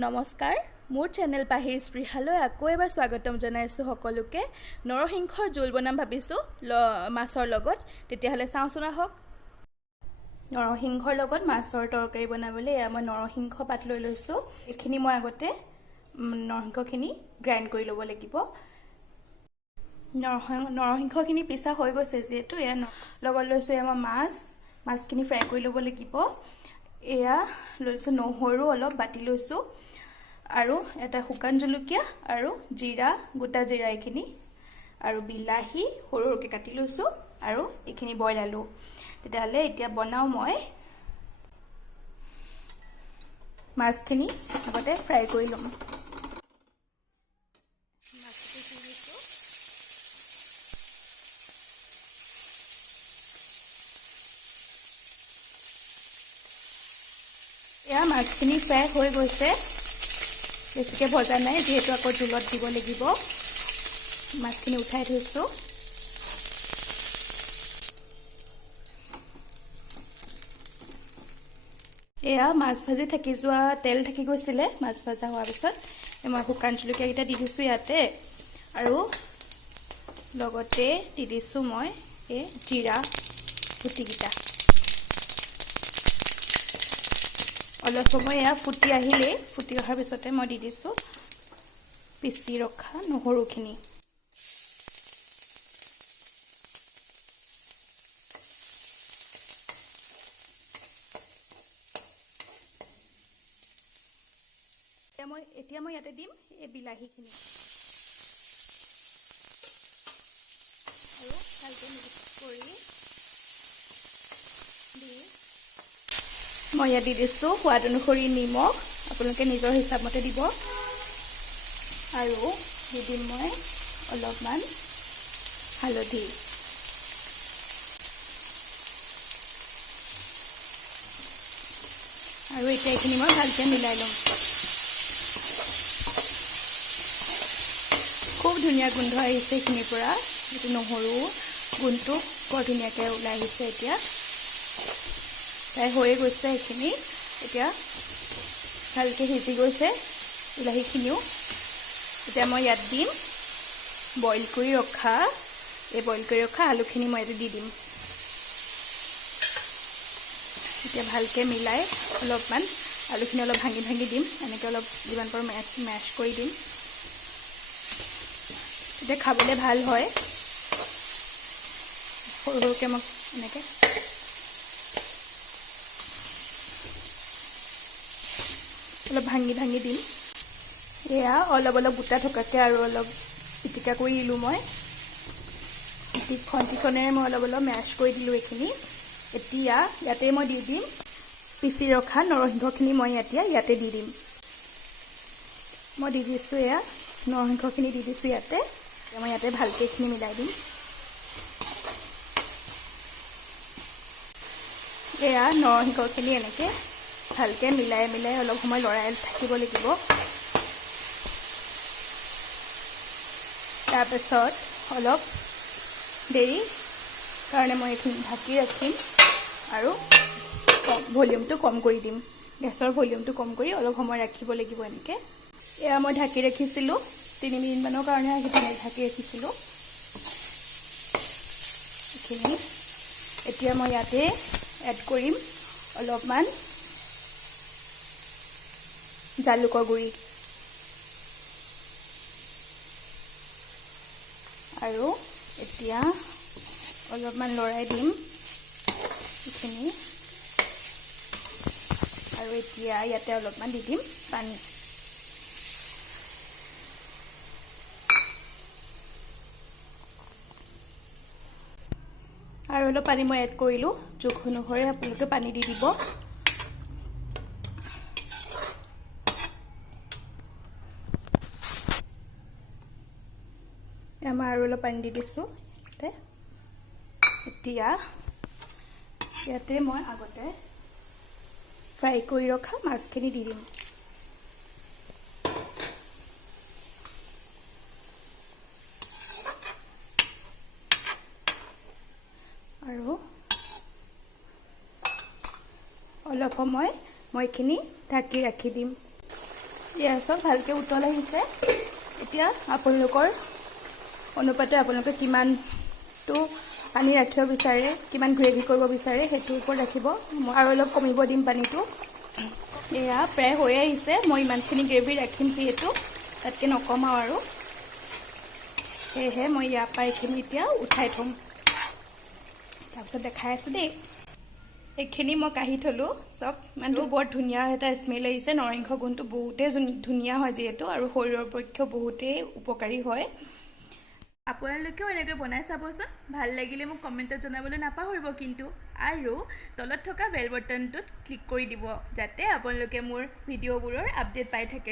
নমস্কাৰ মোৰ চেনেল পাহিৰ স্পৃহালৈ আকৌ এবাৰ স্বাগতম জনাইছোঁ সকলোকে নৰসিংহৰ জোল বনাম ভাবিছোঁ মাছৰ লগত তেতিয়াহলে চাওঁচোন আহক নৰসিংহৰ লগত মাছৰ তৰকাৰী বনাবলৈ মই নৰসিংহ পাত লৈ লৈছোঁ এখিনি মই আগতে নৰসিংহখিনি গ্ৰাইণ্ড কৰি ল'ব লাগিব নৰসিংহখিনি পিছা হৈ গৈছে যেটো এয়া লগত লৈছোঁ মই মাছখিনি ফ্ৰাই কৰি ল'ব লাগিব এয়া লৈছোঁ নহৰু অলপ বাটি লৈছোঁ আৰু এটা শুকান জলকীয়া আৰু জিৰা গোটা জিৰা এখিনি আৰু বিলাহী সৰু সৰুকৈ কাটি লৈছোঁ আৰু এখিনি বইল আলু তেতিয়াহলে এতিয়া বনাও মই মাছখিনি আগতে ফ্ৰাই কৰি লম এয়া মাছখিনি ফ্ৰাই হৈ গৈছে বেছিকৈ ভজা নাই যেহেতু আকৌ জোলত দিব লাগিব মাছখিনি উঠাই থৈছোঁ এয়া মাছ ভাজি থাকি যোৱা তেল থাকি গৈছিলে মাছ ভাজা হোৱাৰ পিছত মই শুকান জলকীয়াকেইটা দি দিছোঁ ইয়াতে আৰু লগতে দি দিছোঁ মই এই জিৰা গুটিকেইটা অলপ সময় এয়া ফুটি আহিলে ফুটি অহাৰ পিছতে মই দি দিছোঁ পিচি ৰখা নহৰুখিনি এতিয়া মই ইয়াতে দিম এই বিলাহীখিনি আৰু ভালকৈ মিক্স কৰি দি মই ইয়াত দি দিছোঁ সোৱাদ অনুসৰি নিমখ আপোনালোকে নিজৰ হিচাপমতে দিব আৰু দি দিম মই অলপমান হালধি আৰু এতিয়া এইখিনি মই ভালকৈ মিলাই ল'ম খুব ধুনীয়া গোন্ধ আহিছে এইখিনিৰ পৰা এইটো নহৰু গোন্ধটো বৰ ধুনীয়াকৈ ওলাই আহিছে এতিয়া তাই হৈয়ে গৈছে এইখিনি এতিয়া ভালকৈ সিজি গৈছে বিলাহীখিনিও এতিয়া মই ইয়াত দিম বইল কৰি ৰখা আলুখিনি মই ইয়াতে দি দিম এতিয়া ভালকৈ মিলাই অলপমান আলুখিনি অলপ ভাঙি ভাঙি দিম এনেকৈ অলপ যিমান পাৰোঁ মেছ কৰি দিম এতিয়া খাবলৈ ভাল হয় সৰু সৰুকৈ মই এনেকৈ অলপ ভাঙি ভাঙি দিম এয়া অলপ গোটা থকাকৈ আৰু অলপ পিটিকা কৰি দিলোঁ মই খন্তিখনেৰে মই অলপ মেছ কৰি দিলোঁ এইখিনি এতিয়া ইয়াতে মই দি দিম পিচি ৰখা নৰসিংহখিনি মই ইয়াতে দি দিম মই দি দিছোঁ এয়া নৰসিংহখিনি দি দিছোঁ ইয়াতে মই ইয়াতে ভালকৈ এইখিনি মিলাই দিম এয়া নৰসিংহখিনি এনেকৈ ভালকৈ মিলাই অলপ সময় লৰাই থাকিব লাগিব তাৰপিছত অলপ দেৰি কাৰণে মই এইখিনি ঢাকি ৰাখিম আৰু ভলিউমটো কম কৰি দিম গেছৰ ভলিউমটো কম কৰি অলপ সময় ৰাখিব লাগিব এনেকৈ এয়া মই ঢাকি ৰাখিছিলোঁ 3 মিনিটমানৰ কাৰণে ঢাকি ৰাখিছিলোঁ এইখিনি এতিয়া মই ইয়াতে এড কৰিম অলপমান জালুকৰ গুড়ি আৰু এতিয়া অলপমান লৰাই দিম এইখিনি আৰু এতিয়া ইয়াতে অলপমান দি দিম পানী আৰু অলপ পানী মই এড কৰিলোঁ জোখ অনুসৰি আপোনালোকে পানী দি দিব মই আৰু অলপ পানী দি দিছোঁ এতিয়া ইয়াতে মই আগতে ফ্ৰাই কৰি ৰখা মাছখিনি দি দিম আৰু অলপ সময় মই এইখিনি ঢাকি ৰাখি দিম এয়া চব ভালকৈ উতল আহিছে। এতিয়া আপোনালোকৰ অনুপাতে আপোনালোকে কিমানটো পানী ৰাখিব বিচাৰে, কিমান গ্ৰেভি কৰিব বিচাৰে সেইটোৰ ওপৰত ৰাখিব। মই আৰু অলপ কমিব দিম পানীটো। এয়া প্ৰায় হৈ আহিছে। মই ইমানখিনি গ্ৰেভি ৰাখিম যিহেতু, তাতকৈ নকমাওঁ আৰু। সেয়েহে মই ইয়াৰ পৰা এইখিনি এতিয়া উঠাই থ'ম। তাৰপিছত দেখাই আছোঁ দেই। এইখিনি মই কাঢ়ি থ'লোঁ চব। মানে বৰ ধুনীয়া এটা স্মেল আহিছে। নৰসিংহ গোন্ধটো বহুতেই ধুনীয়া হয় যিহেতু, আৰু শৰীৰৰ পক্ষেও বহুতেই উপকাৰী হয়। আপোনালোকেও এনেকৈ বনাই চাবচোন। ভাল লাগিলে মোক কমেণ্টত জনাবলৈ নাপাহৰিব কিন্তু। আৰু তলত থকা বেল বটনটোত ক্লিক কৰি দিব যাতে আপোনালোকে মোৰ ভিডিঅ'বোৰৰ আপডেট পাই থাকে।